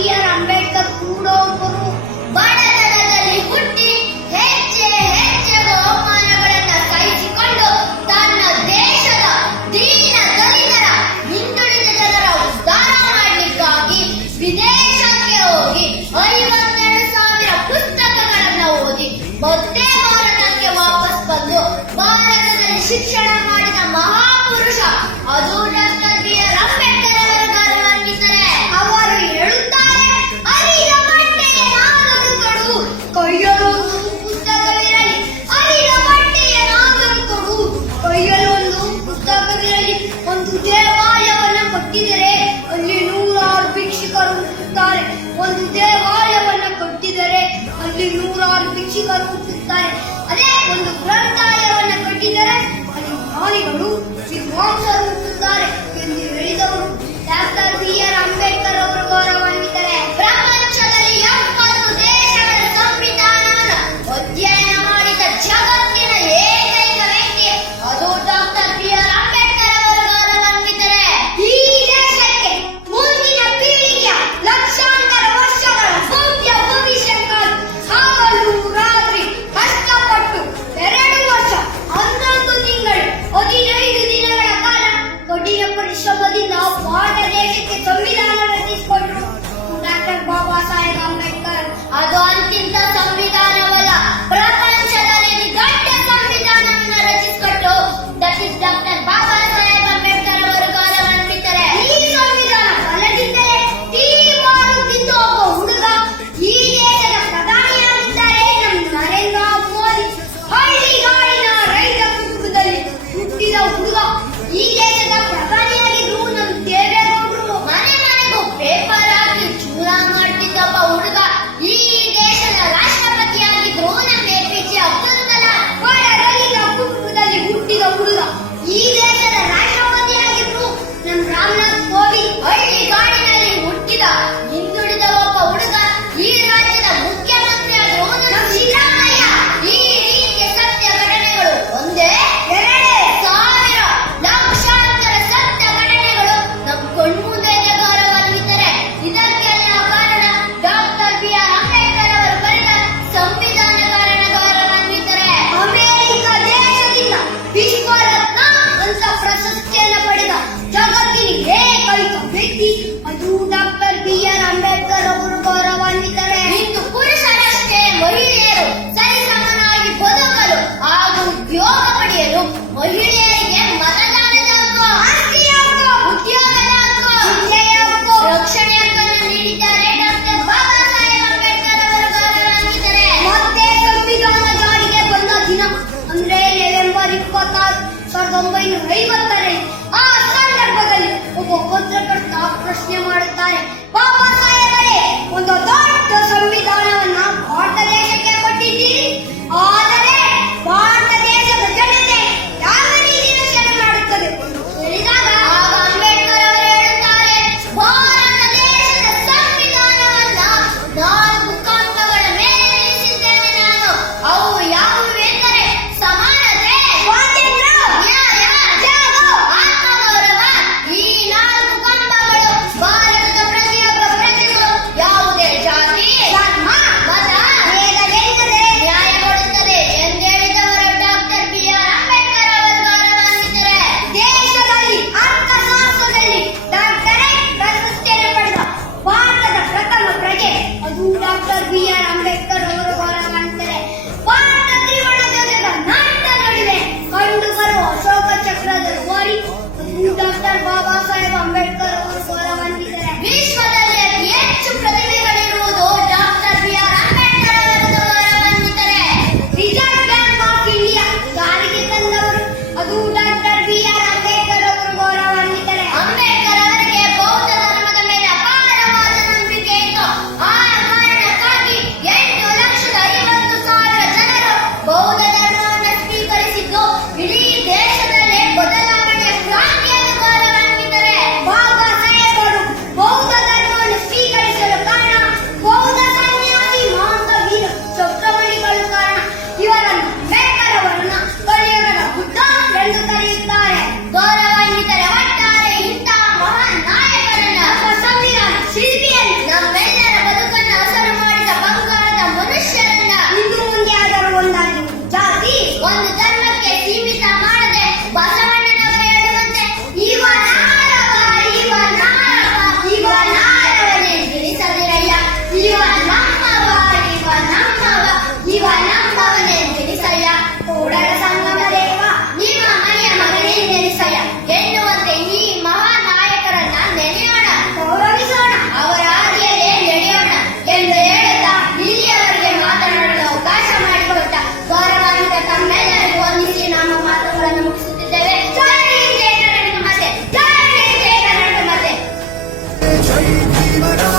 BR. Ambedkar ಕೂಡ ಒಬ್ಬರು. ಬಡತನದಲ್ಲಿ ಹುಟ್ಟಿ ಹೆಚ್ಚೆ ಹೆಚ್ಚೆಗೂ ಅವಮಾನಗಳನ್ನು ಸಹಿಸಿಕೊಂಡು ತನ್ನ ದೇಶದ ದೀನ ದಲಿತರ ಹಿಂದುಳಿದ ಜನರ ಉದ್ಧಾರ ಮಾಡಲಿಕ್ಕಾಗಿ ವಿದೇಶಕ್ಕೆ ಹೋಗಿ 52,000 ಪುಸ್ತಕಗಳನ್ನು ಓದಿ ಮತ್ತೆ ಭಾರತಕ್ಕೆ ವಾಪಸ್ ಬಂದು ಭಾರತದಲ್ಲಿ ಶಿಕ್ಷಣ ಮಾಡಿದ ಮಹಾಪುರುಷ ಅದು ಡಾಕ್ಟರ್ ಬಿ.ಆರ್. ಅಂಬೇಡ್ಕರ್ ಅವರ ಗೌರವಾನ್ವಿತರೆ. ಅವರು ಹೇಳುತ್ತಾರೆ, ಅರಿದ ಬಟ್ಟೆಯನ್ನಾದರೂ ಕೊಡು, ಕೈಯಲ್ಲೊಂದು ಪುಸ್ತಕವಿರಲಿ. ಅರಿದ ಬಟ್ಟೆಯನ್ನಾದರೂ ಕೊಡು, ಕೈಯಲ್ಲೊಂದು ಪುಸ್ತಕವಿರಲಿ. ಒಂದು ದೇವಾಲಯವನ್ನು ಕಟ್ಟಿದರೆ ಅಲ್ಲಿ 100 ಭಿಕ್ಷುಕರು ಹುಟ್ಟುತ್ತಾರೆ. ಒಂದು ದೇವಾಲಯವನ್ನು ಕಟ್ಟಿದರೆ ಅಲ್ಲಿ 100 ಭಿಕ್ಷುಕರು ಹುಟ್ಟುತ್ತಾರೆ. ಅದೇ ಒಂದು ಗ್ರಂಥಾಲಯವನ್ನು ಕಟ್ಟಿದರೆ ಅಲ್ಲಿ ಜ್ಞಾನಿಗಳು ವಿದ್ವಾಂಸರು ಹುಟ್ಟುತ್ತಾರೆ ಎಂದು ಹೇಳಿದವರು ಡಾಕ್ಟರ್ ಬಿ.ಆರ್. ಅಂಬೇಡ್ಕರ್ ಅವರು ಗೌರವಾನ್ವಿತರೆ. ಪ್ರಪಂಚದಲ್ಲಿ 70 ದೇಶಗಳ ಸಂವಿಧಾನವನ್ನು ಅಧ್ಯಯನ ಮಾಡಿದ ಜಗತ್ತಿನ ಏಕೈಕ ವ್ಯಕ್ತಿ ಅದು ಡಾಕ್ಟರ್ ಬಿ.ಆರ್. ಅಂಬೇಡ್ಕರ್ ಅವರು ಗೌರವಾನ್ವಿತರೆ. ಈ ದೇಶಕ್ಕೆ ಮುಂದಿನ ಪೀಳಿಗೆಯ ಲಕ್ಷಾಂತರ ವರ್ಷಗಳ ಭವ್ಯ ಭವಿಷ್ಯಕ್ಕಾಗಿ ಹಗಲು ರಾತ್ರಿ ಕಷ್ಟಪಟ್ಟು 2 ವರ್ಷ 11 ತಿಂಗಳು 15 ದಿನಗಳ ಕಾಲ ಕಠಿಣ ಪರಿಶ್ರಮದಿಂದ ಭಾರತ ದೇಶಕ್ಕೆ ಸಂವಿಧಾನ ರಚಿಸಿಕೊಂಡರು ಡಾಕ್ಟರ್ ಬಾಬಾ ಸಾಹೇಬ್ ಅಂಬೇಡ್ಕರ್. ಅದು ಅಂತಿಂತ ಸಂವಿಧಾನವಲ್ಲ, ಪ್ರಪಂಚದಲ್ಲಿ ದೊಡ್ಡ ಸಂವಿಧಾನವನ್ನು ರಚಿಸಿಕೊಟ್ಟು that is doctor Baba Saheb Ambedkar ಅವರು ಗೌರವಾನ್ವಿತರೆ. ಈ ಸಂವಿಧಾನ ಬಲದಿದ್ದರೆ ಟಿವಿ ಮಾಡುತ್ತಿದ್ದ ಒಬ್ಬ ಹುಡುಗ ಈ ದೇಶದ ಪ್ರಧಾನಿಯಾಗಿದ್ದಾರೆ ನಮ್ಮ ನರೇಂದ್ರ ಮೋದಿ. ಹಳ್ಳಿಗಾಡಿನ ರೈತ ಕುಟುಂಬದಲ್ಲಿ ಹುಟ್ಟಿದ ಹುಡುಗ ಈ ದೇಶದ ಪ್ರಧಾನಿಯಾಗಿದ್ರು ನಮ್ಮ ದೇವೇಗೌಡರು. ಮನೆ ಮನೆಗೂ ಪೇಪರ್ ಹಾಕಿ ಚೂರ ಮಾಡ್ತಿದ್ದ ಒಬ್ಬ ಹುಡುಗ ಈ ದೇಶದ ರಾಷ್ಟ್ರಪತಿಯಾಗಿದ್ರು ನಮ್ಮ ಎ.ಪಿ.ಜೆ. ಅಬ್ದುಲ್ ಕಲಾಂ. ಬಡ ರೈತ ಕುಟುಂಬದಲ್ಲಿ ಹುಟ್ಟಿದ ಹುಡುಗ ಈ ದೇಶದ ರಾಷ್ಟ್ರಪತಿಯಾಗಿದ್ರು ನಮ್ಮ ರಾಮನಾಥ್ ಕೋವಿಂದ್. ಹಳ್ಳಿಗಾಡಿನಲ್ಲಿ ಹುಟ್ಟಿದ ಹಿಂದುಳಿದ ಒಬ್ಬ ಹುಡುಗ ಈ ರಾಜ್ಯದ ಮುಖ್ಯಮಂತ್ರಿಯಾದ್ರು ನಮ್ಮ ಸಿದ್ದರಾಮಯ್ಯ. ಈ ರೀತಿಯ ಸತ್ಯ ಘಟನೆಗಳು ಒಂದೇ ಎರಡೇ ಸಾವಿರ ಲಕ್ಷಾಂತರ ಸತ್ಯ ಘಟನೆಗಳು ನಮ್ಮ ಕಣ್ಮುಂದೆ ಗೌರವಾನ್ವಿತರೆ. ಇದಕ್ಕೆಲ್ಲ ಕಾರಣ ಡಾಕ್ಟರ್ ಬಿ.ಆರ್. ಅಂಬೇಡ್ಕರ್ ಅವರು ಬರೆದ ಸಂವಿಧಾನ ಕಾರಣ ಗೌರವಾನ್ವಿತರೆ. ಅಮೆರಿಕ ದೇಶದಿಂದ ವಿಶ್ವರತ್ನ ಅಂತ ಪ್ರಶಸ್ತಿಯನ್ನು ಪಡೆದ ಜಗತ್ತಿನ ಏಕೈಕ ವ್ಯಕ್ತಿ ಅದು ಡಾಕ್ಟರ್ ಬಿ.ಆರ್. ಅಂಬೇಡ್ಕರ್ ಅವರು ಗೌರವಾನ್ವಿತರೆ. ಇಂದು ಪುರುಷರಷ್ಟೇ ಮಹಿಳೆಯರು ಸರಿಸಮನಾಗಿ ಬದುಕಲು ಹಾಗೂ ಉದ್ಯೋಗ ಪಡೆಯಲು ಮಹಿಳೆಯರಿಗೆ ಮತದಾನದ ಹಕ್ಕು, ಆಸ್ತಿಯ ಹಕ್ಕು, ಉದ್ಯೋಗದ ಹಕ್ಕು, ವಿದ್ಯೆಯ ಹಕ್ಕು, ರಕ್ಷಣೆ ಹಕ್ಕನ್ನು ನೀಡಿದ್ದಾರೆ ಡಾಕ್ಟರ್ ಬಾಬಾ ಸಾಹೇಬ್ ಅಂಬೇಡ್ಕರ್ ಅವರು ಗೌರವಾನ್ವಿತರೆ. ಮತ್ತೆ ಸಂವಿಧಾನ ಜಾರಿಗೆ ಬಂದ ದಿನ ಅಂದ್ರೆ ನವೆಂಬರ್ 26, 1950ರಲ್ಲಿ ಆ ಸಂದರ್ಭದಲ್ಲಿ ಒಬ್ಬ ಪತ್ರಕರ್ತ ಪ್ರಶ್ನೆ ಮಾಡುತ್ತಾರೆ, ಬಾಬಾ ಸಾಹೇಬರೇ, ಒಂದು ದೊಡ್ಡ ಸಂವಿಧಾನವನ್ನ ಭಾರತ ದೇಶಕ್ಕೆ ಕೊಟ್ಟಿದ್ದೀರಿ, ಆದರೆ ಭಾರತ ದೇಶದ ಜನತೆ ಯಾವ ರೀತಿ ರಕ್ಷಣೆ ಮಾಡುತ್ತದೆ ಹೇಳಿದಾಗ ಆಗ ಅಂಬೇಡ್ಕರ್ ಅವರು ಹೇಳುತ್ತಾರೆ, ಭಾರತ ದೇಶದ ಸಂವಿಧಾನವನ್ನ 4 ಕಂಬಗಳ ಮೇಲೆ ನಿಲ್ಲಿಸಿದ್ದೇನೆ ನಾನು. ಅವು ಯಾವುವೆಂದರೆ ಸಮಾನತೆ, ಸ್ವಾತಂತ್ರ್ಯ, ನ್ಯಾಯ, ತ್ಯಾಗ, ಆತ್ಮಗೌರವ. ಈ 4 ಕಂಬಗಳು ಭಾರತದ ಪ್ರತಿ ಜೈ ಭೀಮರ